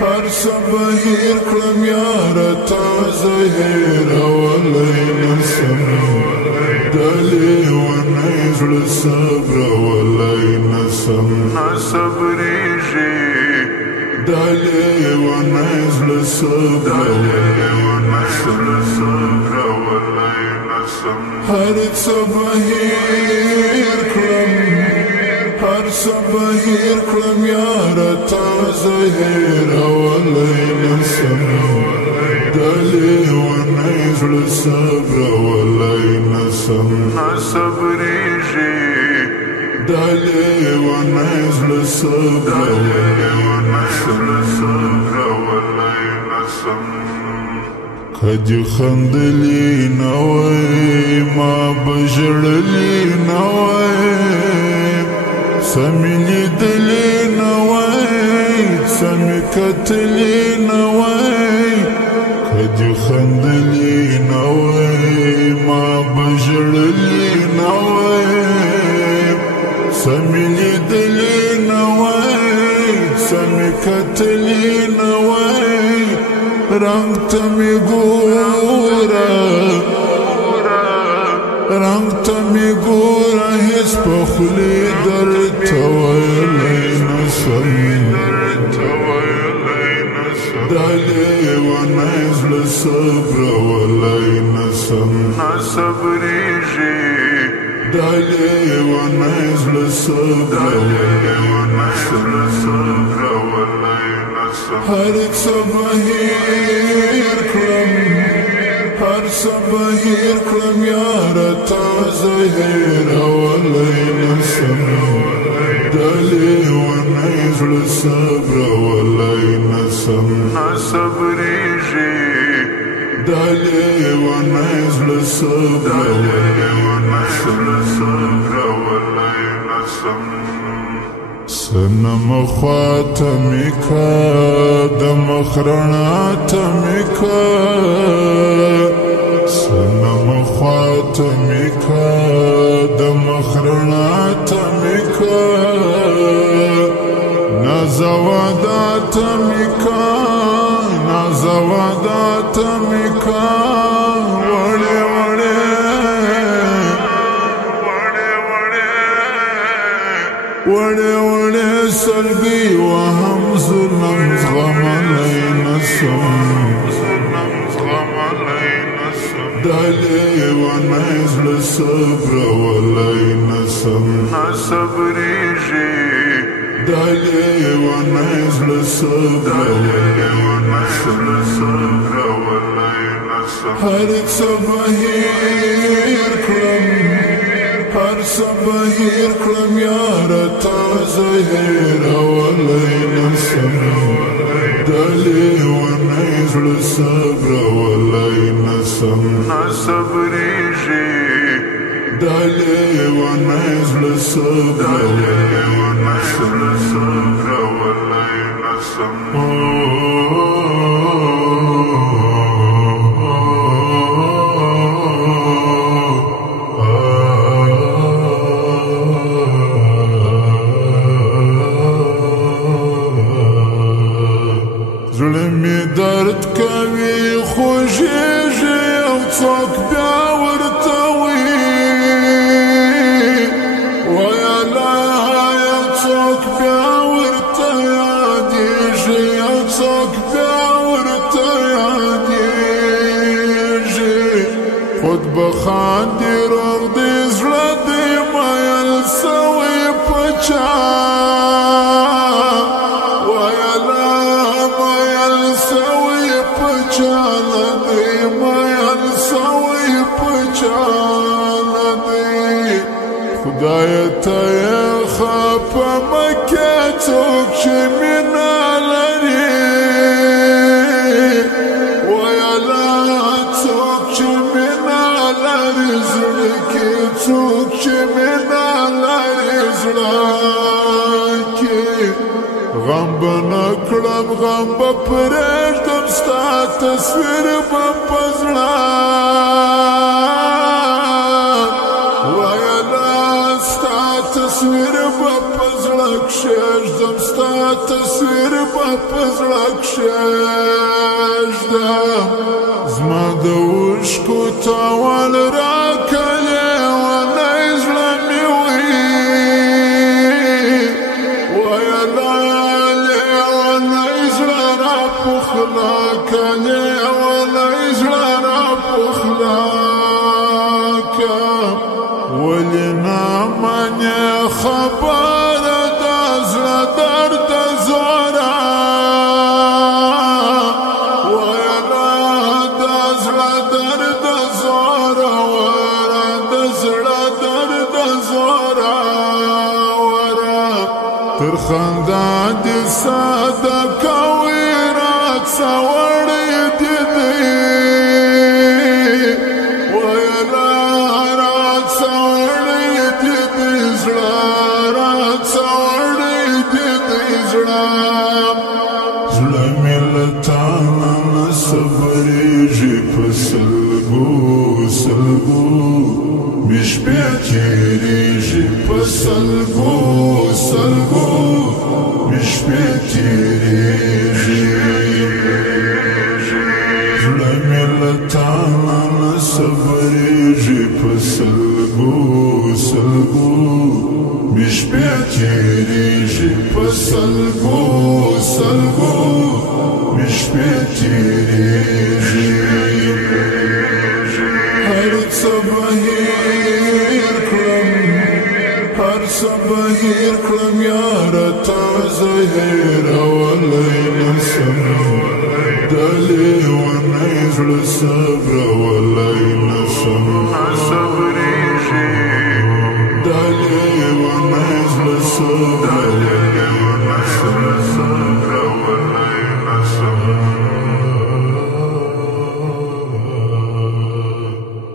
هر صباحیر کلم یار تا زهیر ولی نسم دلی و نیزل صبر ولی نسم نصبریجی دلی و نیزل صبر ولی نسم هر صباحیر کلم یار تا زهیر ولی نسم دلی و نیزل صبر ولی نسم نصبریجی دلی و نیزل صبر ولی نسم کدی خندلی نوی ما بجړلی نوی سمی لیدلی نوی سمی کتلی نوی کدی خندلی نوی ما بجړلی نوی سمی لیدلی نوی سمی کتلی نوی رنگ تمی گورا هیچ پخلی در تویلی نسم دلی و نیزل صبر ولی نسم نصبریجی دلی و نیزل صبر ولی نسم هر صباحیر کلم یار تا زهیر ولی نسم دلی و نیزل صبر ولی نسم نصبریجی دلی و نیزل صبر ولی نسم سنم خواتمی کا دمخرناتمی کا سنم خواتمی کا دمخرناتمی کا نازواداتمی کا وڑے سلبی وهم ظلم زغملی نسم دلی و نیزل صبر ولی نسم نصبریجی دلی و نیزل صبر ولی نسم هر صباحیر کلم یار تا زهیر ولی نسم دلی و نیزل صبر ولی نسم نصبریجی دلی و نیزل صبر ولی نسم زلمی درد کوي خوږیږي او څوک بیا ورته وایي ویلا یو څوک بیا ورته یادېږي یو څوک بیا ورته یادېږي خود به خاندي روغ دې زړه دې مایل سوی په چا خدای ته خپه مکه څوک چې مینه لري ویلا څوک چې مینه لري زړه کې څوک چې مینه لري زړه کې غم به نه کړم غم به پرېږدم ستا تصویر به په زړه تصویر په زړه کښېږده زما د اوښکو تاوان راکلی ونی زړه مې ویله ونی زړه راپخلا کلی ونی زړه راپخلا ولې نه منې خبره د زړه درد زوره ویله د زړه درد زوره وره د زړه درد زوره وره تر خندا دې ساده کوي راڅه وړی دې دی زړه مې له تا نه صبرېږي په سلګو سلګو مې شپې تېرېږي په سلګو سلګو مې شپې تېرېږي زړه مې له تا نه صبرېږي په سلګو سلګو مې شپې تېرېږي په سلګو سلګو مې شپې تېرېږي هر څه به هېر کړم هر څه به هېر کړم یاره تا زه هېرولی نشم د لیونۍ زړه صبرولی نشم صبرېږي د لیونۍ زړه صبرولی